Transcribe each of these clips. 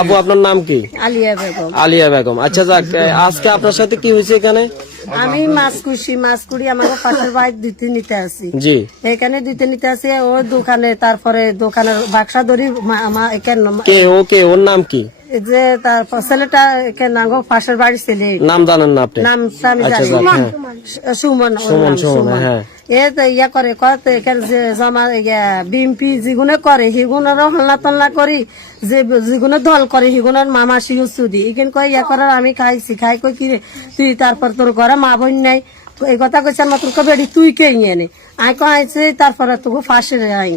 আপু আপনার নাম কি? আলিয়া বেগম। আলিয়া বেগম। আচ্ছা যাক, আজকে আপনার সাথে কি হয়েছে এখানে? আমি মাছ কুড়ি আমার পাশের বাড়ি দিতে নিতে আসি। জি। এখানে দিতে নিতে আসি ও দোকানে, তারপরে দোকানের বাক্সা ধরি ওর নাম কি? যে তারপর ছেলেটা পাশের বাড়ির ছেলে, নাম জানেন না আপনি? নাম আমি জানি, সুমন। হ্যাঁ। এ তো ইয়া করে এখানে যে জমা বিএমপি যেগুলো করে সেগুলোরও হল্লা তল্লা করি, যে যেগুলো দল করে সেগুলোর মামা শিও চুদি এখানে কয় ইয়া করার আমি খাইছি, খাই কই কি তুই তারপর তোর ঘরে মা বোন নাই এই কথা কইছে আমার তোর বেড়ি তুই কে নিয়ে নে আই কয়েছে তারপরে তোকে ফাঁসে আই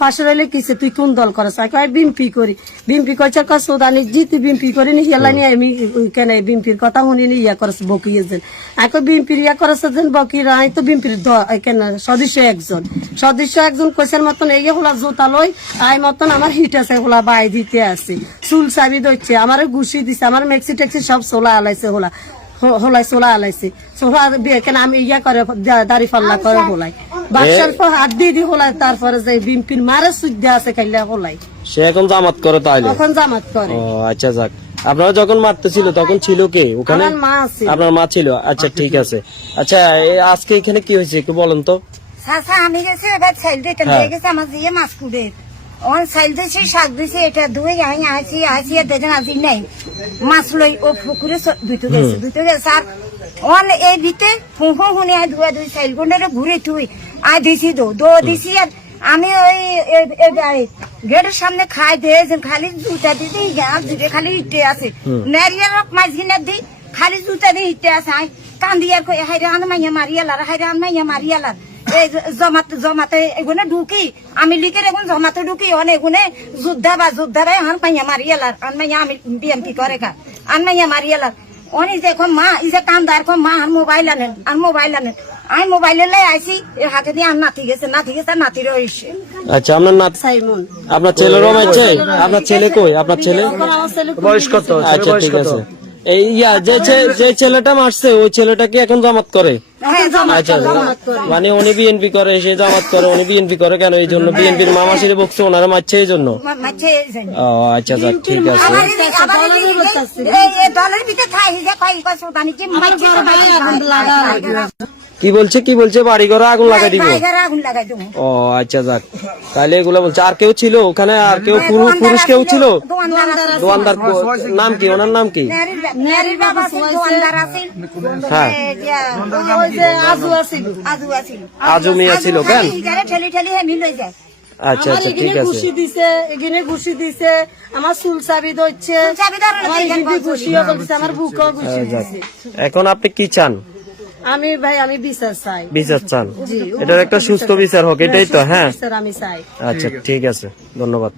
ফাঁসে রইলে কিসে তুই কোন দল করছ আই কয় বিএমপি করি। বিএমপি কইছে সুদানি জিতি বিএমপি করি নি হেলা নিয়ে আমি কেন বিএমপির কথা শুনিনি ইয়া করছ বকিয়েছেন আই কয় বিএমপির ইয়া করছ যেন বকি আই তো বিএমপির কেন সদস্য একজন কইসার মতন এই হলা জোতা লই আই মতন আমার হিট আছে হলা বাই দিতে আছে চুল চাবি দইছে আমার ঘুষি দিছে আমার মেক্সি টেক্সি সব সোলা আলাইছে হোলাই সোলা আলাইছে সোলা কেন আমি ইয়া করে দাড়ি পাল্লা করে হোলাই বাচ্চার পর হাত দিয়ে দি হোলাই তারপরে যে বিএমপির মারে সুদ্ধ আছে খাইলে হোলাই সে এখন জামাত করে তাইলে এখন জামাত করে। ও আচ্ছা যাক, আপনারা যখন মারতেছিল তখন ছিল কে ওখানে? আমার মা আছে। আপনার মা ছিল? আচ্ছা ঠিক আছে। আচ্ছা আজকে এখানে কি হয়েছে একটু বলেন তো। আমি গেছি এবার সাইল দিতে নিয়ে গেছে আমার দিয়ে মাছ কুড়ে অন সাইল দিয়েছি শাক দিয়েছি এটা ধুয়ে আসি দেখেন আজি নাই মাছ লই ও পুকুরে ধুইতে গেছে আর অন এই ভিতে শুনে ধুয়ে ধুই সাইল গুন্ডারে ঘুরে তুই আয় দিছি দো দিছি আর আমি ওই গেটের সামনে খাই দিয়েছি খালি জুতা দিদি দুটো খালি ইটে আছে নারিয়াল মাছ কিনে দি খালি জুতা দিয়ে ইটে আছে আয় কান্দি আর কই হাইরে আনমাইয়া মারিয়ালার এই জমাতে এগুনে ঢুকি আমি লিখে এখন জমাতে ঢুকি অনেক এগুনে যোদ্ধা ভাই আনমাইয়া মারিয়ালার আনমাইয়া আমি বিএমপি করে খা আনমাইয়া মারিয়ালার অনেক দেখো মা ইসে কান্দার মা আর মোবাইল আনেন আমি মোবাইলে লাই আইসি হাতে দিয়ে আর নাতি গেছে নাতিরও এসে। আচ্ছা আপনার নাতি সাইমন, আপনার ছেলেরও মারছে? আপনার ছেলে কই? আপনার ছেলে বয়স কত? আচ্ছা ঠিক আছে। এই যে ছেলেটা মারছে ওই ছেলেটা কি এখন জামাত করে? আচ্ছা মানে উনি বিএনপি করে, সে জামাত করে, উনি বিএনপি করে কেন? এই জন্য বিএনপির মামাসিরে বকছে ওনারা মারছে এই জন্য? ও আচ্ছা যাক ঠিক আছে। কি বলছে বাড়ি ঘরে আগুন লাগাই দিব? ও আচ্ছা যাক, তাহলে এগুলো বলছে। আর কেউ ছিল ওখানে? আর কেউ পুরুষ কেউ ছিল? দোয়ানদার নাম কি? ওনার নাম কি? হ্যাঁ আজু মিয়া ছিল কেন? আচ্ছা আচ্ছা ঠিক আছে। ঘুষি দিছে আমার চুল চাবি দইছে আমার বুকও ঘুষি দিছে। এখন আপনি কি চান? আমি বিচার চাই। বিচার চান? এটার একটা সুস্থ বিচার হোক, এটাই তো? হ্যাঁ আমি চাই। আচ্ছা ঠিক আছে, ধন্যবাদ।